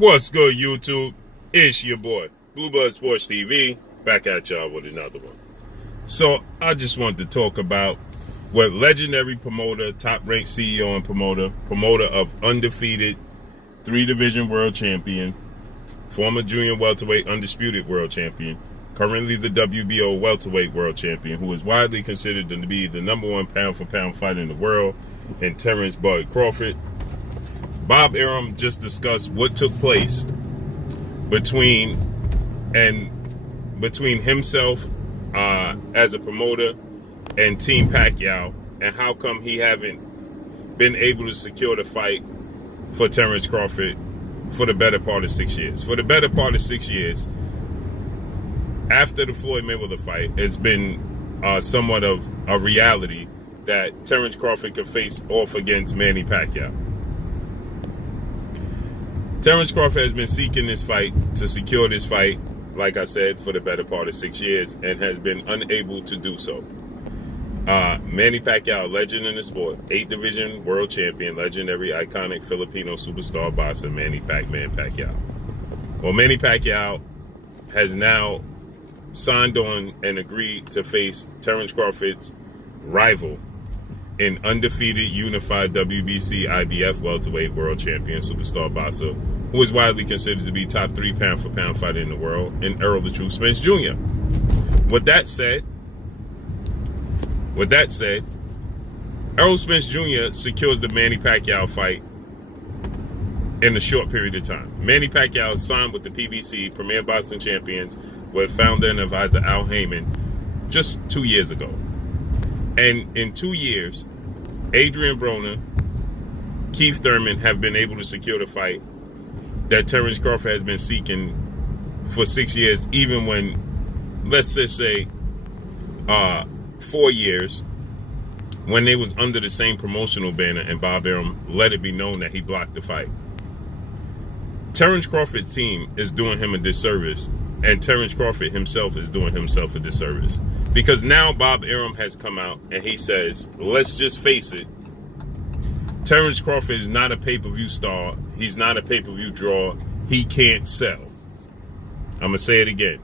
What's good, YouTube? It's your boy, Blueblood Sports TV, back at y'all with another one. So, I just wanted to talk about what legendary promoter, top-ranked CEO and promoter of Undefeated, 3-division world champion, former junior welterweight undisputed world champion, currently the WBO welterweight world champion, who is widely considered to be the #1 pound-for-pound fighter in the world, and Terence Crawford. Bob Arum just discussed what took place between himself as a promoter and Team Pacquiao, and how come he haven't been able to secure the fight for Terence Crawford for the better part of 6 years. For the better part of 6 years, after the Floyd Mayweather fight, it's been somewhat of a reality that Terence Crawford could face off against Manny Pacquiao. Terence Crawford has been seeking this fight to secure this fight, like I said, for the better part of 6 years, and has been unable to do so. Manny Pacquiao, legend in the sport, 8-division world champion, legendary, iconic Filipino superstar boxer, Manny Pac-Man Pacquiao. Well, Manny Pacquiao has now signed on and agreed to face Terence Crawford's rival in undefeated unified WBC IBF welterweight world champion superstar boxer, who is widely considered to be top 3 pound-for-pound fighter in the world, in Errol the Truth Spence Jr. With that said, Errol Spence Jr. secures the Manny Pacquiao fight in a short period of time. Manny Pacquiao signed with the PBC, Premier Boxing Champions, with founder and advisor Al Heyman, just 2 years ago. And in 2 years, Adrian Broner, Keith Thurman have been able to secure the fight that Terence Crawford has been seeking for 6 years, even when, let's just say, 4 years, when they was under the same promotional banner and Bob Arum let it be known that he blocked the fight. Terence Crawford's team is doing him a disservice, and Terence Crawford himself is doing himself a disservice. Because now Bob Arum has come out and he says, let's just face it, Terence Crawford is not a pay-per-view star. He's not a pay-per-view draw. He can't sell. I'm going to say it again.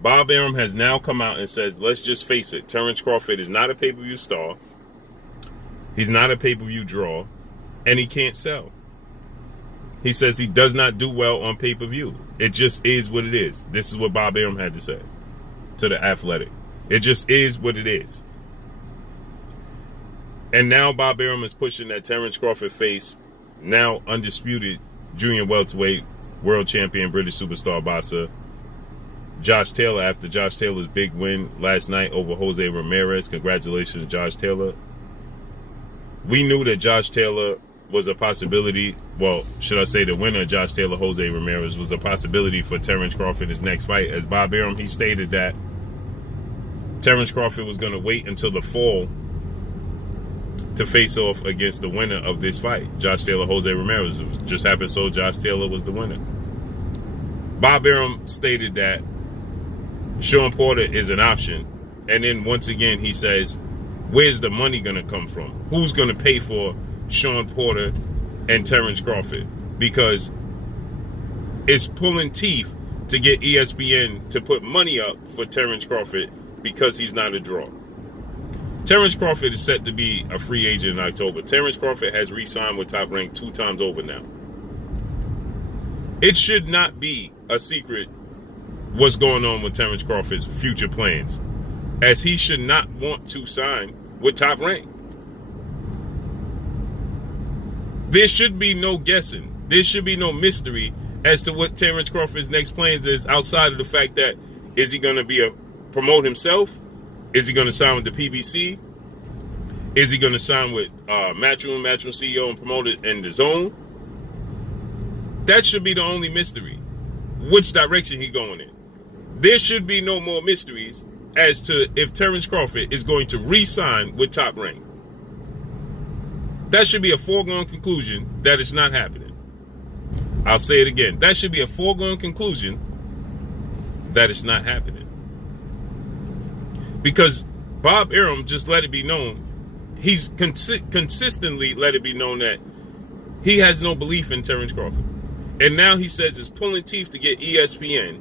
Bob Arum has now come out and says, let's just face it, Terence Crawford is not a pay-per-view star. He's not a pay-per-view draw, and he can't sell. He says he does not do well on pay-per-view. It just is what it is. This is what Bob Arum had to say to The Athletic. It just is what it is. And now Bob Arum is pushing that Terence Crawford face now undisputed junior welterweight world champion British superstar boxer Josh Taylor, after Josh Taylor's big win last night over Jose Ramirez. Congratulations, Josh Taylor. We knew that Josh Taylor was a possibility. Well, should I say the winner, Josh Taylor, Jose Ramirez, was a possibility for Terence Crawford in his next fight. As Bob Arum, he stated that Terence Crawford was going to wait until the fall to face off against the winner of this fight, Josh Taylor, Jose Ramirez. It just happened so Josh Taylor was the winner. Bob Arum stated that Sean Porter is an option. And then once again, he says, where's the money going to come from? Who's going to pay for Sean Porter and Terence Crawford? Because it's pulling teeth to get ESPN to put money up for Terence Crawford because he's not a draw. Terence Crawford is set to be a free agent in October. Terence Crawford has re-signed with Top Rank 2 times over now. It should not be a secret what's going on with Terence Crawford's future plans, as he should not want to sign with Top Rank. There should be no guessing. There should be no mystery as to what Terence Crawford's next plans is, outside of the fact that, is he going to promote himself? Is he going to sign with the PBC? Is he going to sign with Matchroom CEO and promote it in the Zone? That should be the only mystery. Which direction he going in? There should be no more mysteries as to if Terence Crawford is going to re-sign with Top Rank. That should be a foregone conclusion that it's not happening. I'll say it again. That should be a foregone conclusion that it's not happening. Because Bob Arum just let it be known, he's consistently let it be known that he has no belief in Terence Crawford. And now he says it's pulling teeth to get ESPN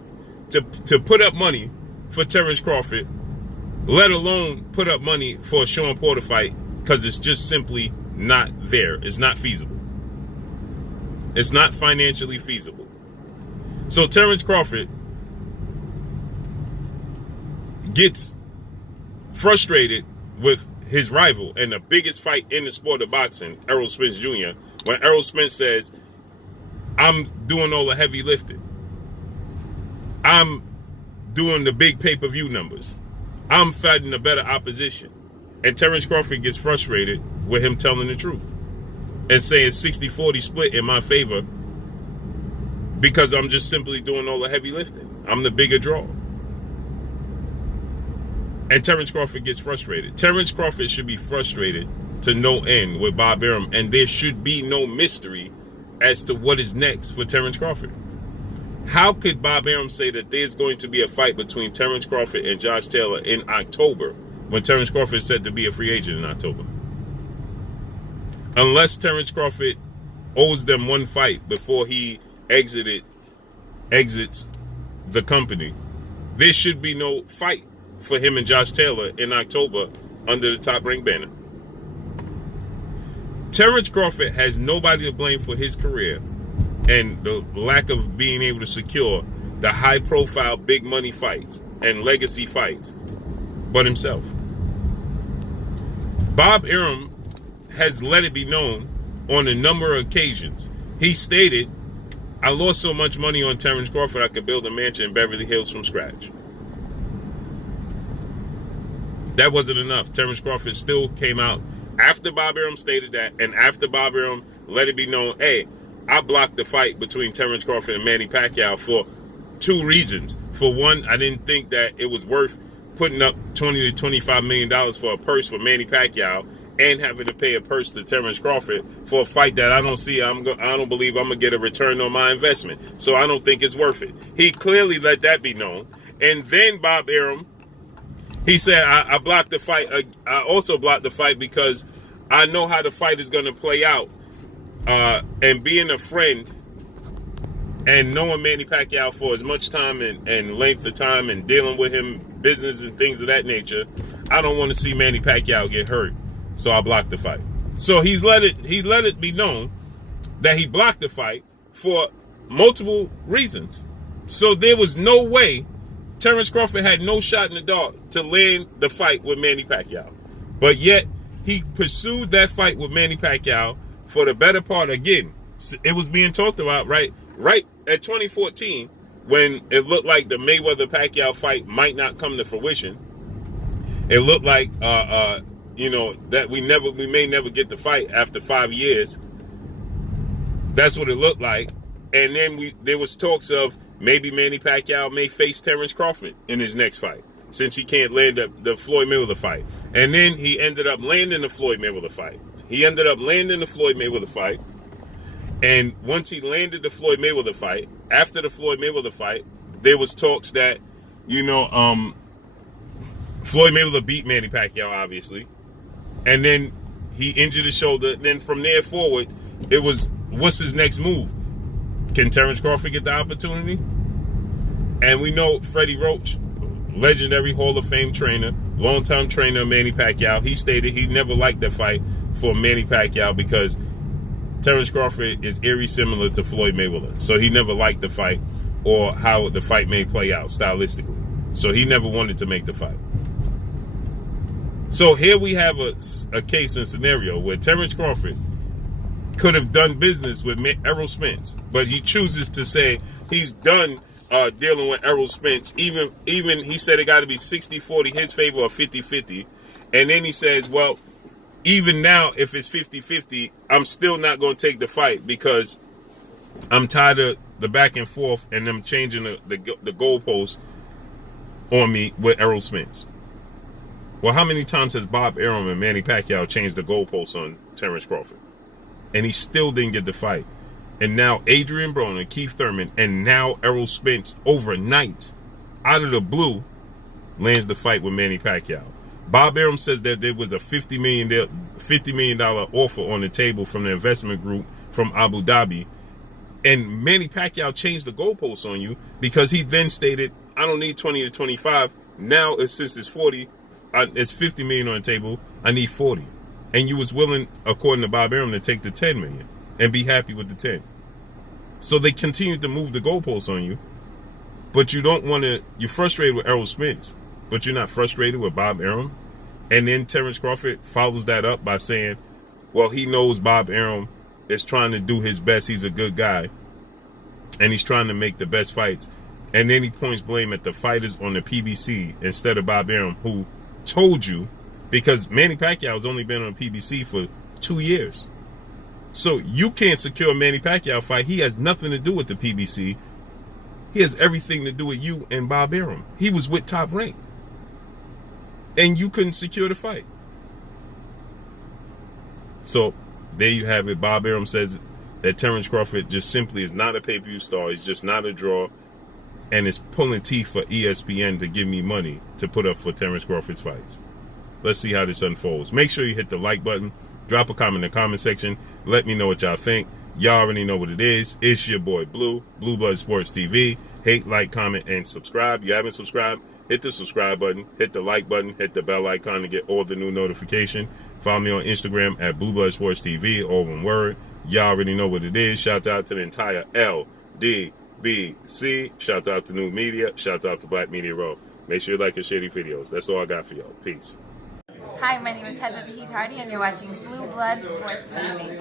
to put up money for Terence Crawford, let alone put up money for a Sean Porter fight, because it's just simply not there. It's not feasible. It's not financially feasible. So Terence Crawford gets frustrated with his rival and the biggest fight in the sport of boxing, Errol Spence Jr., when Errol Spence says, I'm doing all the heavy lifting. I'm doing the big pay-per-view numbers. I'm fighting a better opposition. And Terence Crawford gets frustrated with him telling the truth and saying 60-40 split in my favor because I'm just simply doing all the heavy lifting. I'm the bigger draw. And Terence Crawford gets frustrated. Terence Crawford should be frustrated to no end with Bob Arum, and there should be no mystery as to what is next for Terence Crawford. How could Bob Arum say that there's going to be a fight between Terence Crawford and Josh Taylor in October when Terence Crawford is said to be a free agent in October? Unless Terence Crawford owes them one fight before he exits the company, there should be no fight for him and Josh Taylor in October under the Top Rank banner. Terence Crawford has nobody to blame for his career and the lack of being able to secure the high-profile, big-money fights and legacy fights but himself. Bob Arum has let it be known on a number of occasions. He stated, I lost so much money on Terence Crawford I could build a mansion in Beverly Hills from scratch. That wasn't enough. Terence Crawford still came out after Bob Arum stated that, and after Bob Arum let it be known, hey, I blocked the fight between Terence Crawford and Manny Pacquiao for two reasons. For one, I didn't think that it was worth putting up $20 to $25 million for a purse for Manny Pacquiao and having to pay a purse to Terence Crawford for a fight that I don't believe I'm going to get a return on my investment. So I don't think it's worth it. He clearly let that be known. And then Bob Arum, he said, I blocked the fight. I also blocked the fight because I know how the fight is going to play out. And being a friend and knowing Manny Pacquiao for as much time and length of time and dealing with him, business and things of that nature, I don't want to see Manny Pacquiao get hurt. So I blocked the fight. So he let it be known that he blocked the fight for multiple reasons. So there was no way Terence Crawford had no shot in the dark to land the fight with Manny Pacquiao. But yet, he pursued that fight with Manny Pacquiao for the better part. Again, it was being talked about right at 2014 when it looked like the Mayweather-Pacquiao fight might not come to fruition. It looked like, that we may never get the fight after 5 years. That's what it looked like. And then there was talks of maybe Manny Pacquiao may face Terence Crawford in his next fight, since he can't land the Floyd Mayweather fight. And then he ended up landing the Floyd Mayweather fight. And once he landed the Floyd Mayweather fight, after the Floyd Mayweather fight, there was talks that, Floyd Mayweather beat Manny Pacquiao, obviously. And then he injured his shoulder. And then from there forward, it was, what's his next move? Can Terence Crawford get the opportunity? And we know Freddie Roach, legendary Hall of Fame trainer, longtime trainer of Manny Pacquiao, he stated he never liked that fight for Manny Pacquiao because Terence Crawford is eerie similar to Floyd Mayweather. So he never liked the fight or how the fight may play out stylistically. So he never wanted to make the fight. So here we have a case and scenario where Terence Crawford could have done business with Errol Spence, but he chooses to say he's done dealing with Errol Spence. Even he said it got to be 60-40 his favor or 50-50. And then he says, well, even now, if it's 50-50, I'm still not going to take the fight because I'm tired of the back and forth and them changing the goalposts on me with Errol Spence. Well, how many times has Bob Arum and Manny Pacquiao changed the goalposts on Terence Crawford? And he still didn't get the fight. And now Adrian Broner, Keith Thurman, and now Errol Spence overnight, out of the blue, lands the fight with Manny Pacquiao. Bob Arum says that there was a $50 million offer on the table from the investment group from Abu Dhabi And Manny Pacquiao changed the goalposts on you because he then stated, I don't need 20 to 25. Now, since it's 40, it's 50 million on the table. I need 40. And you was willing, according to Bob Arum, to take the 10 million and be happy with the 10. So they continued to move the goalposts on you. But you don't want to, you're frustrated with Errol Spence, but you're not frustrated with Bob Arum. And then Terence Crawford follows that up by saying, well, he knows Bob Arum is trying to do his best. He's a good guy. And he's trying to make the best fights. And then he points blame at the fighters on the PBC instead of Bob Arum, who told you, because Manny Pacquiao has only been on PBC for 2 years. So you can't secure a Manny Pacquiao fight. He has nothing to do with the PBC. He has everything to do with you and Bob Arum. He was with Top Rank. And you couldn't secure the fight. So there you have it. Bob Arum says that Terence Crawford just simply is not a pay-per-view star. He's just not a draw. And is pulling teeth for ESPN to give me money to put up for Terence Crawford's fights. Let's see how this unfolds. Make sure you hit the like button. Drop a comment in the comment section. Let me know what y'all think. Y'all already know what it is. It's your boy Blue, Blue Blood Sports TV. Hate, like, comment, and subscribe. You haven't subscribed? Hit the subscribe button. Hit the like button. Hit the bell icon to get all the new notification. Follow me on Instagram at Blue Blood Sports TV, all one word. Y'all already know what it is. Shout out to the entire LDBC. Shout out to New Media. Shout out to Black Media Row. Make sure you like and share these videos. That's all I got for y'all. Peace. Hi, my name is Heather the Heat Hardy, and you're watching Blue Blood Sports TV.